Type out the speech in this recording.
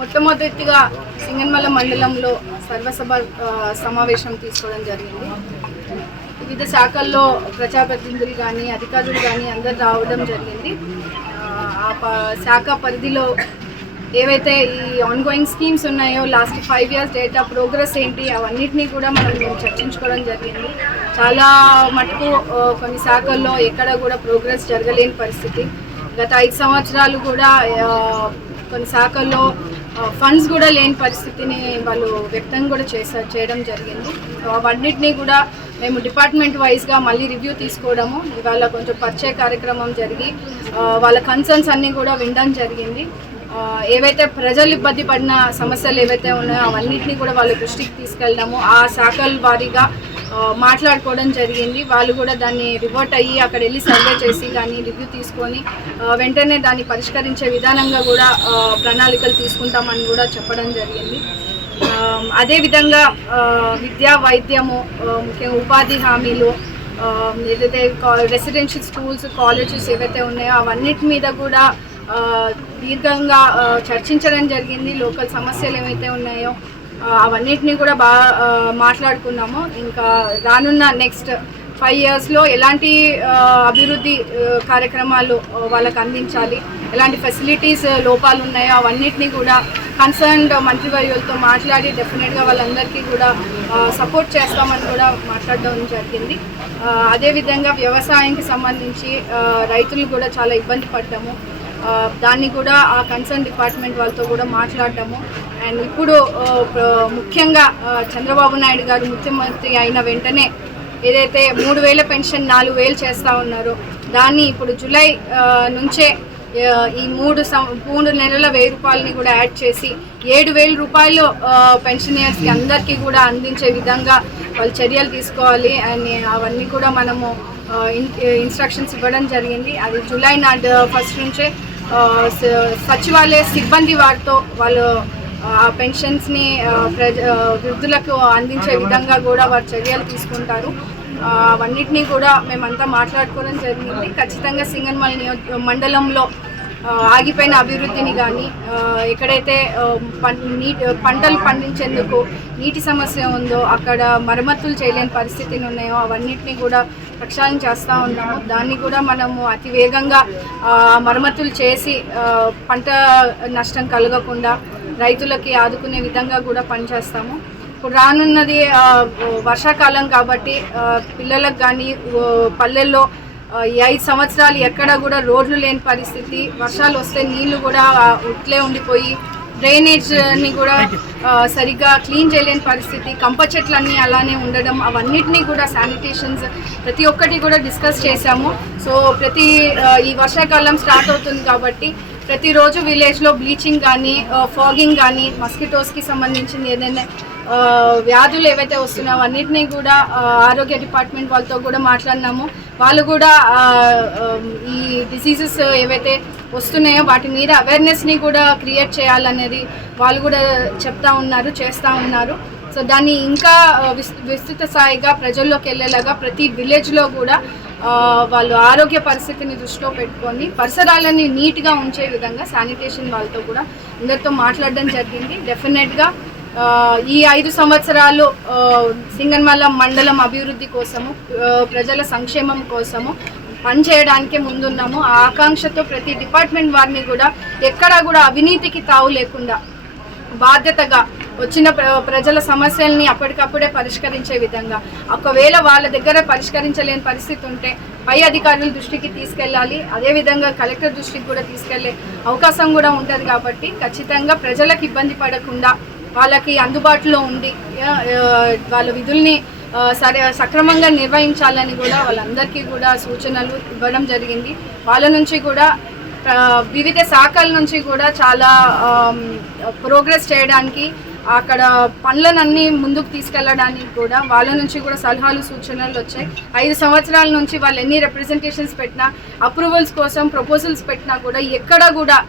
మొట్టమొదటిగా సింగన్మల మండలంలో సర్వసభ సమావేశం తీసుకోవడం జరిగింది వివిధ శాఖల్లో ప్రజాప్రతినిధులు కానీ అధికారులు కానీ అందరు రావడం జరిగింది ఆ శాఖ పరిధిలో ఏవైతే ఈ ఆన్గోయింగ్ స్కీమ్స్ ఉన్నాయో last five years data progress ఏంటి అవన్నిటినీ కూడా మనం మేము చర్చించుకోవడం జరిగింది చాలా మటుకు కొన్ని శాఖల్లో ఎక్కడ కూడా ప్రోగ్రెస్ జరగలేని పరిస్థితి గత ఐదు సంవత్సరాలు కూడా కొన్ని శాఖల్లో ఫండ్స్ కూడా లేని పరిస్థితిని వాళ్ళు వ్యక్తం కూడా చేసా చేయడం జరిగింది అవన్నిటినీ కూడా మేము డిపార్ట్మెంట్ వైజ్గా మళ్ళీ రివ్యూ తీసుకోవడము ఇవాళ కొంచెం పరిచయ కార్యక్రమం జరిగి వాళ్ళ కన్సర్న్స్ అన్నీ కూడా వినడం జరిగింది ఏవైతే ప్రజలు ఇబ్బంది పడిన సమస్యలు ఏవైతే ఉన్నాయో అవన్నింటినీ కూడా వాళ్ళ దృష్టికి తీసుకెళ్ళడము ఆ శాఖల వారీగా మాట్లాడుకోవడం జరిగింది వాళ్ళు కూడా దాన్ని రివర్ట్ అయ్యి అక్కడ వెళ్ళి సర్వే చేసి దాన్ని రివ్యూ తీసుకొని వెంటనే దాన్ని పరిష్కరించే విధానంగా కూడా ప్రణాళికలు తీసుకుంటామని కూడా చెప్పడం జరిగింది అదేవిధంగా విద్యా వైద్యము ముఖ్యంగా ఉపాధి హామీలు ఏదైతే రెసిడెన్షియల్ స్కూల్స్ కాలేజెస్ ఏవైతే ఉన్నాయో అవన్నిటి మీద కూడా దీర్ఘంగా చర్చించడం జరిగింది లోకల్ సమస్యలు ఏవైతే ఉన్నాయో అవన్నిటిని కూడా బాగా మాట్లాడుకున్నాము ఇంకా రానున్న నెక్స్ట్ ఫైవ్ ఇయర్స్లో ఎలాంటి అభివృద్ధి కార్యక్రమాలు వాళ్ళకు అందించాలి ఎలాంటి ఫెసిలిటీస్ లోపాలు ఉన్నాయో అవన్నిటిని కూడా కన్సర్న్డ్ మంత్రివర్యులతో మాట్లాడి డెఫినెట్గా వాళ్ళందరికీ కూడా సపోర్ట్ చేస్తామని కూడా మాట్లాడడం జరిగింది అదేవిధంగా వ్యవసాయానికి సంబంధించి రైతులు కూడా చాలా ఇబ్బంది పడ్డాము దాన్ని కూడా ఆ కన్సర్న్ డిపార్ట్మెంట్ వాళ్ళతో కూడా మాట్లాడటము అండ్ ఇప్పుడు ముఖ్యంగా చంద్రబాబు నాయుడు గారు ముఖ్యమంత్రి అయిన వెంటనే ఏదైతే మూడు వేల పెన్షన్ నాలుగు వేలు చేస్తూ ఉన్నారో దాన్ని ఇప్పుడు జూలై నుంచే ఈ మూడు మూడు నెలల వెయ్యి రూపాయలని కూడా యాడ్ చేసి ఏడు వేల రూపాయలు పెన్షనర్స్కి అందరికీ కూడా అందించే విధంగా వాళ్ళు చర్యలు తీసుకోవాలి అని అవన్నీ కూడా మనము ఇన్స్ట్రక్షన్స్ ఇవ్వడం జరిగింది అది జూలై నాడు ఫస్ట్ నుంచే సచివాలయ సిబ్బంది వారితో వాళ్ళు పెన్షన్స్ని ప్రజ వృద్ధులకు అందించే విధంగా కూడా వారు చర్యలు తీసుకుంటారు అవన్నిటినీ కూడా మేమంతా మాట్లాడుకోవడం జరిగింది ఖచ్చితంగా సింగన్మల్ నియోజ మండలంలో ఆగిపోయిన అభివృద్ధిని కానీ ఎక్కడైతే నీటి పంటలు పండించేందుకు నీటి సమస్య ఉందో అక్కడ మరమ్మతులు చేయలేని పరిస్థితులు ఉన్నాయో అవన్నిటిని కూడా ప్రక్షాళన చేస్తూ ఉన్నాము దాన్ని కూడా మనము అతి వేగంగా మరమ్మతులు చేసి పంట నష్టం కలగకుండా రైతులకి ఆదుకునే విధంగా కూడా పనిచేస్తాము ఇప్పుడు రానున్నది వర్షాకాలం కాబట్టి పిల్లలకు కానీ పల్లెల్లో ఈ ఐదు సంవత్సరాలు ఎక్కడ కూడా రోడ్లు లేని పరిస్థితి వర్షాలు వస్తే నీళ్లు కూడా ఉట్లే ఉండిపోయి డ్రైనేజ్ని కూడా సరిగ్గా క్లీన్ చేయలేని పరిస్థితి కంప చెట్లన్నీ అలానే ఉండడం అవన్నిటినీ కూడా శానిటేషన్స్ ప్రతి ఒక్కటి కూడా డిస్కస్ చేశాము సో ప్రతి ఈ వర్షాకాలం స్టార్ట్ అవుతుంది కాబట్టి ప్రతిరోజు విలేజ్లో బ్లీచింగ్ కానీ ఫాగింగ్ కానీ మస్కిటోస్కి సంబంధించిన ఏదైనా వ్యాధులు ఏవైతే వస్తున్నాయో అన్నింటినీ కూడా ఆరోగ్య డిపార్ట్మెంట్ వాళ్ళతో కూడా మాట్లాడినాము వాళ్ళు కూడా ఈ డిసీజెస్ ఏవైతే వస్తున్నాయో వాటి మీద అవేర్నెస్ని కూడా క్రియేట్ చేయాలనేది వాళ్ళు కూడా చెప్తా ఉన్నారు చేస్తూ ఉన్నారు సో దాన్ని ఇంకా విస్తృత స్థాయిగా ప్రజల్లోకి వెళ్ళేలాగా ప్రతి విలేజ్లో కూడా వాళ్ళు ఆరోగ్య పరిస్థితిని దృష్టిలో పెట్టుకొని పరిసరాలని నీట్గా ఉంచే విధంగా శానిటేషన్ వాళ్ళతో కూడా అందరితో మాట్లాడడం జరిగింది డెఫినెట్గా ఈ ఐదు సంవత్సరాలు సింగన్మల్ల మండలం అభివృద్ధి కోసము ప్రజల సంక్షేమం కోసము పనిచేయడానికే ముందున్నాము ఆ ఆకాంక్షతో ప్రతి డిపార్ట్మెంట్ వారిని కూడా ఎక్కడా కూడా అవినీతికి తావు లేకుండా బాధ్యతగా వచ్చిన ప్రజల సమస్యల్ని అప్పటికప్పుడే పరిష్కరించే విధంగా ఒకవేళ వాళ్ళ దగ్గర పరిష్కరించలేని పరిస్థితి ఉంటే పై అధికారుల దృష్టికి తీసుకెళ్ళాలి అదేవిధంగా కలెక్టర్ దృష్టికి కూడా తీసుకెళ్లే అవకాశం కూడా ఉంటుంది కాబట్టి ఖచ్చితంగా ప్రజలకు ఇబ్బంది పడకుండా వాళ్ళకి అందుబాటులో ఉండి వాళ్ళ విధుల్ని సరే సక్రమంగా నిర్వహించాలని కూడా వాళ్ళందరికీ కూడా సూచనలు ఇవ్వడం జరిగింది వాళ్ళ నుంచి కూడా వివిధ శాఖల నుంచి కూడా చాలా ప్రోగ్రెస్ చేయడానికి అక్కడ పనులనన్నీ ముందుకు తీసుకెళ్ళడానికి కూడా వాళ్ళ నుంచి కూడా సలహాలు సూచనలు వచ్చాయి ఐదు సంవత్సరాల నుంచి వాళ్ళు ఎన్ని రిప్రజెంటేషన్స్ పెట్టినా అప్రూవల్స్ కోసం ప్రపోజల్స్ పెట్టినా కూడా ఎక్కడ కూడా